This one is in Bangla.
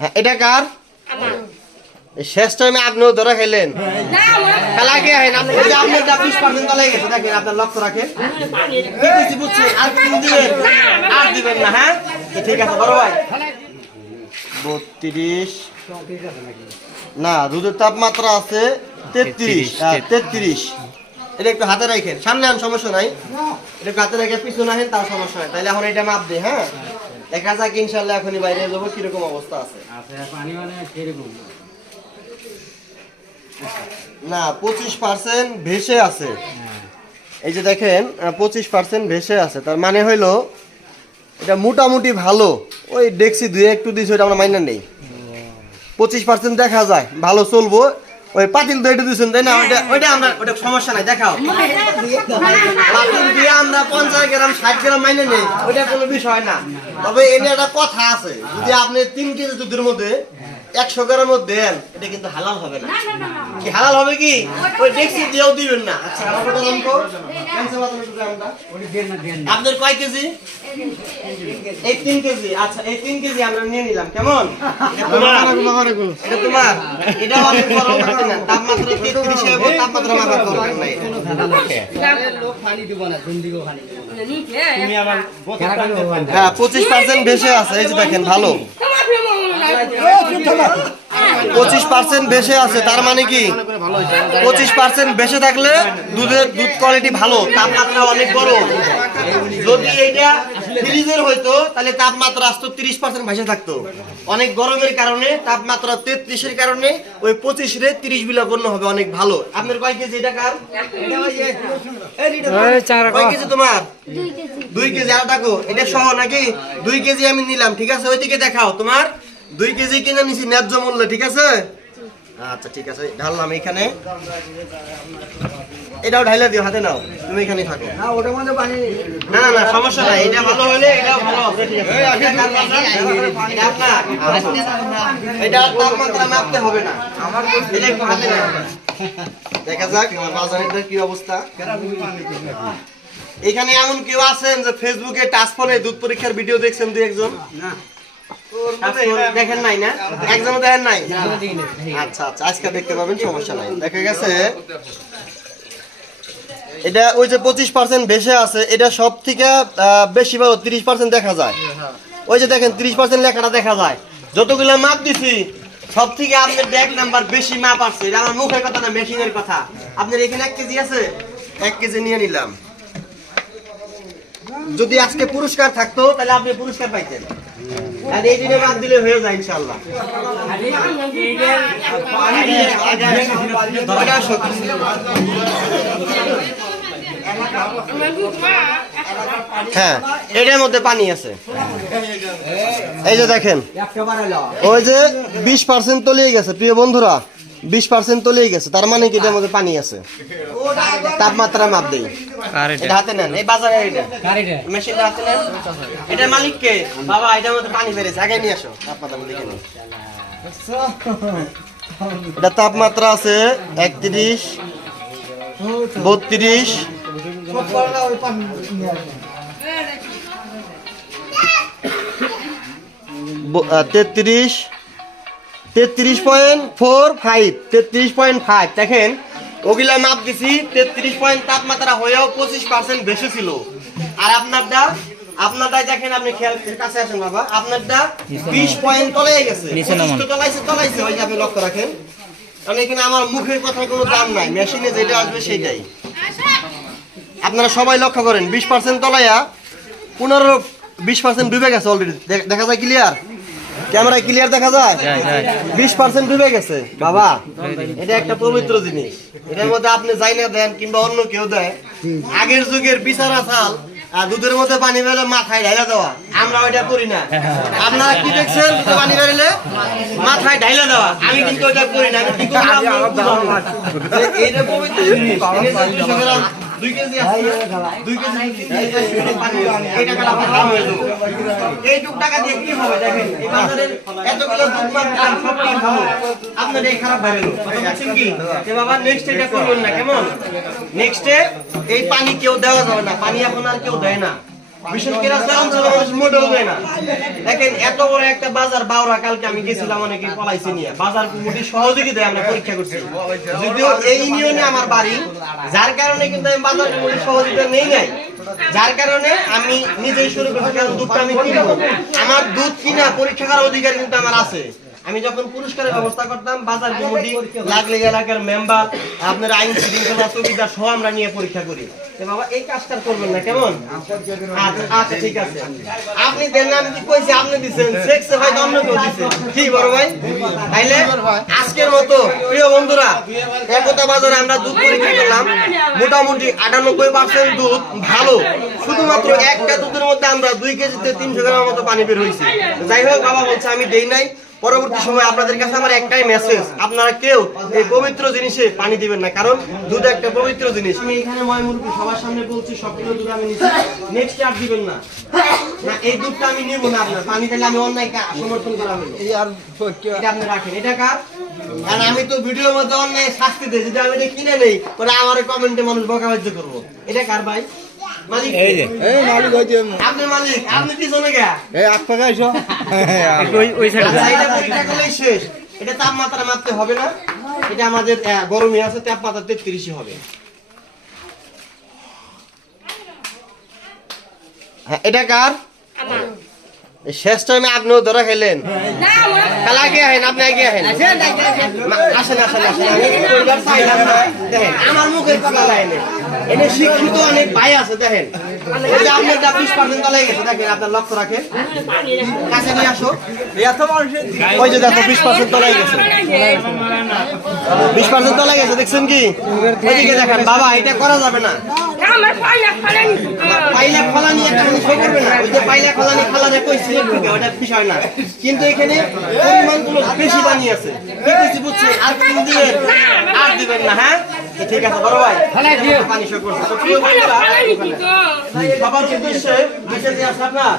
হ্যাঁ এটা কার? শেষ টাইমে আপনিও ধরা খেলেন। খেলা কে হয় আপনি? আপনার 20% তলায় গেছে, দেখেন আপনার লক্ষ্য রাখেন। বুঝছি আর দিবেন, আর দিবেন না। হ্যাঁ ঠিক আছে বড় ভাই। 32 না, দুধের তাপমাত্রা আছে 33। 33 এটা একটু হাতে রাখেন, সামনে আন সমস্যা নাই। এটা হাতে রেখে পিছনে আসেন, তার সমস্যা নাই। তাহলে এখন এটা মাপ দে। হ্যাঁ দেখা যাক ইনশাল্লাহ এখনই বাইরে যাবো কিরকম অবস্থা আছে। না 25% ভেসে আছে। এই যে দেখেন 25% ভেসে আছে, তার মানে হইলো এটা মোটামুটি ভালো। ওই ডেক্সি দুই একটু দিয়েছে, ওইটা আমরা মাইনা নেই। 25% দেখা যায় ভালো চলবো। ওই পাতিল তো এটা দিচ্ছেন তাই না? ওইটা আমরা ওটা সমস্যা নাই, দেখাও। পাতিল দিয়ে আমরা 50 গ্রাম 60 গ্রাম মাইনে নেই, ওইটা কোনো বিষয় না। তবে এনে একটা কথা আছে, যদি আপনি 3 কেজি দুধের মধ্যে 100 গ্রামের দেন, এটা কিন্তু হালাল হবে না। কি হালাল হবে কি? ওই ডেক্সি দিয়েও দিবেন না। আচ্ছা আমার কথা নাম কো আপনার কয় কেজি? এই 3 কেজি। আচ্ছা এই 3 কেজি আমরা নিয়ে নিলাম। কেমন? এটা তোমার, এটা অনেক বড় থাকে না। তাপমাত্রা 33 এর তাপমাত্রা মাপা দরকার নাই। লোক পানি দিব না, ঝুন দিব পানি। তুমি আবার হ্যাঁ 25% বেশি আছে। এই যে দেখেন ভালো 25% বেশি আছে, তার মানে কি 25% বেশি থাকলে দুধ কোয়ালিটি ভালো, তাপমাত্রা অনেক গরম। যদি এটা ফ্রিজের হইতো তাহলে তাপমাত্রা আসতো 30% বেশি থাকতো। অনেক গরমের কারণে তাপমাত্রা 33 এর কারণে ওই 25 রে 30 বিলা গণ্য হবে, অনেক ভালো। আপনার কয় কেজি এটা কার? কয় কেজি তোমার? 2 কেজি। আর দেখো এটা সহ নাকি 2 কেজি আমি নিলাম, ঠিক আছে? ওইদিকে দেখাও তোমার 2 কেজি কিনে নিছি ন্যায্য মূল্যে, ঠিক আছে? আচ্ছা ঠিক আছে, ঢাললাম এখানে। এটাও ঢাইলা দিও, হাতে নাও, তুমি এখানে থাকো। না ওটার মধ্যে পানি না না না সমস্যা নাই, এটা ভালো হলে এটাও ভালো হবে, ঠিক আছে? এটা আপনার, এটা তাপমাত্রা মাপতে হবে না আমার, এটা একটু হাতে নাও। দেখা যাক আমার বাজারের কি অবস্থা। এখানে এমন কেউ আছেন যে ফেসবুকে টাচ ফোনে দুধ পরীক্ষার ভিডিও দেখছেন? 2-1 জন দেখেন নাই না? একজনও দেখেন নাই? আচ্ছা আচ্ছা আজকে দেখতে পাবেন, সমস্যা নাই। দেখা গেছে এটা ওই যে 25% বেশি আছে, এটা সব থেকে বেশি ভালো 30% দেখা যায়। ওই যে দেখেন 30% লেখাটা দেখা যায়। যতগুলো মাপ দিছি সব থেকে আপনার 1 নাম্বার বেশি মাপ আছে। এটা আমার মুখের কথা না, মেশিনের কথা। আপনার এখানে 1 কেজি আছে, 1 কেজি নিয়ে নিলাম। যদি আজকে পুরস্কার থাকতো তাহলে আপনি পুরস্কার পাইতেন, আর এই দিনে বাদ দিলে হয়ে যায় ইনশাআল্লাহ। হ্যাঁ এটার মধ্যে পানি আছে। এই যে দেখেন ওই যে 20% তলিয়ে গেছে প্রিয় বন্ধুরা, 20% তলিয়ে গেছে, তার মানে কি এটার মধ্যে পানি আছে। তাপমাত্রা মাপ দেই, এটা হাতে নেন, এই বাজারে এটা মেশিনটা হাতে নেন। এটার মালিক কে? বাবা এটার মধ্যে পানি বেড়েছে, আগে নিয়ে আসো, তাপমাত্রা দেখে নিন। এটা তাপমাত্রা আছে 31, 32, 33, 33.45, 33.5। দেখেন ওগুলা মাপ দিছি 33 তাপমাত্রা হয়েও 25% বেশি ছিল। আর আপনারটা দেখেন, আপনি খেয়াল কাছে আসেন বাবা, আপনারটা 20 তলে গেছে, তলাইছে ওই যে আপনি লক্ষ্য রাখেন। কারণ এখানে আমার মুখের কথার কোনো দাম নাই, মেশিনে যেটা আসবে সেইটাই। আপনারা সবাই লক্ষ্য করেন 20% তলাইয়া 15-20% ডুবে গেছে অলরেডি। দেখা যায় ক্লিয়ার? ক্যামেরায় ক্লিয়ার দেখা যায়? 20% ডুবে গেছে বাবা। এটা একটা পবিত্র জিনিস, এটার মধ্যে আপনি যাই না দেন কিংবা অন্য কেউ দেয়, আগের যুগের বিচারা চাল আর দুধের মধ্যে পানি বেরোলে মাথায় ঢাইলা দেওয়া, আমরা ওইটা করি না। আপনারা কি দেখছেন? পানি বেরোলে মাথায় ঢাইলা দেওয়া, আমি কিন্তু ওইটা করি না। আমি কি করি? এইটা পবিত্র জিনিস। 2 কেজি আছে, 2 কেজি পানি, এই টাকাটা আপনার দাম হয়ে যাবে। এইটুক টাকা দিয়ে কি হবে? দেখেন এই বাজারের এতগুলো দুধ মাপলাম, সব কি ভালো, আপনার এই খারাপ বাইরে কথা বলছেন কি যে বাবা নেক্সট এটা করবেন না, কেমন? নেক্সটে এই পানি কেউ দেওয়া যাবে না, পানি এখন আর কেউ দেয় না। বিশেষ করে অঞ্চলের মানুষ মোটেও দেয় না। দেখেন এত বড় একটা বাজার বাউরা, কালকে আমি গেছিলাম অনেকে পলাইছে নিয়ে, বাজার কমিটি সহযোগিতায় আমরা পরীক্ষা করছি। যদিও এই ইউনিয়নে আমার বাড়ি, যার কারণে কিন্তু আমি বাজার কমিটির সহযোগিতা নেই নাই, যার কারণে আমি নিজেই শুরু করছি। কারণ দুধটা আমি কিনবো, আমার দুধ কিনা পরীক্ষা করার অধিকার কিন্তু আমার আছে। আমি যখন পুরস্কারের ব্যবস্থা করতাম, বাজার কমিটি, লাগলে এলাকার মেম্বার, আপনার আইন শৃঙ্খলা চৌকিদার সহ আমরা নিয়ে পরীক্ষা করি। বাবা এই কাজটা করবেন না কেমন? আচ্ছা ঠিক আছে, আপনি দেন না, আমি কি কইছি আপনি দিবেন, সেক্সে ভাই অন্য কেউ দিবেন, কি বড় ভাই? তাইলে আজকের মতো প্রিয় বন্ধুরা, একতা বাজারে আমরা দুধ পরীক্ষা করলাম, মোটামুটি 98% দুধ ভালো। শুধুমাত্র একটা দুধের মধ্যে আমরা 2 কেজিতে 300 গ্রামের মতো পানি বের হয়েছে। যাই হোক, বাবা বলছে আমি দেই নাই। পরবর্তী সময় আপনাদের কাছে আমার একটাই মেসেজ, আপনারা কেউ এই পবিত্র জিনিসে পানি দিবেন না, কারণ দুধ একটা পবিত্র জিনিস। আমি এখানে ময়মুরগি সবার সামনে বলছি, সবগুলো দুধ আমি নিচ্ছি, নেক্সট আর দিবেন না, না এই দুধটা আমি নিব না। আপনার পানি দিলে আমি অন্যায় সমর্থন করা হবে, এটা আপনি রাখেন। এটা কার? কারণ আমি তো ভিডিওর মধ্যে অন্যায় শাস্তি দিই, যদি আমি এটা কিনে নেই পরে আমার কমেন্টে মানুষ বকাবাজ্য করবো। এটা কার ভাই? মালিক? এই মালিক হইছে আপনি, মালিক আপনি পিছনে গা এই আট টাকা আইছো ওই সাইডে। এটা পরীক্ষা করলেই শেষ। এটা তাপমাত্রা মাপতে হবে না, এটা আমাদের গরমই আছে, তাপমাত্রা 33 হবে। হ্যাঁ, এটা কার? আমার। শেষ টাইমে আপনিও ধরা খেলেন, কাল আগে আহেন, আপনি আগে আহেন, আসেন আসেন আসেন। আমার মুখের কথা লাইনে এটা শিক্ষিত অনেক ভাই আছে, দেখেন আপনার 20% তলায় গেছে, দেখেন আপনার লক্ষ্য রাখেন, কাছে নিয়ে আসো। ওই যে দেখো 20% তলায় গেছে, 20% তলায় গেছে, দেখছেন কি? ওইদিকে দেখেন বাবা, এটা করা যাবে না। পাইলা খোলানি একটা মানুষ করবে না, ওই যে পাইলা খোলানি খালারে কইছে ওটা বিষয় না, কিন্তু এখানে পরিমাণগুলো বেশি পানি আছে, কি বুঝছে? আর কোন দিবেন? আর দিবেন না। হ্যাঁ ঠিক আছে বড় ভাই, পানি শো করছে। তো প্রিয় বন্ধুরা, সবার উদ্দেশ্যে মেসেজ আছে আপনার,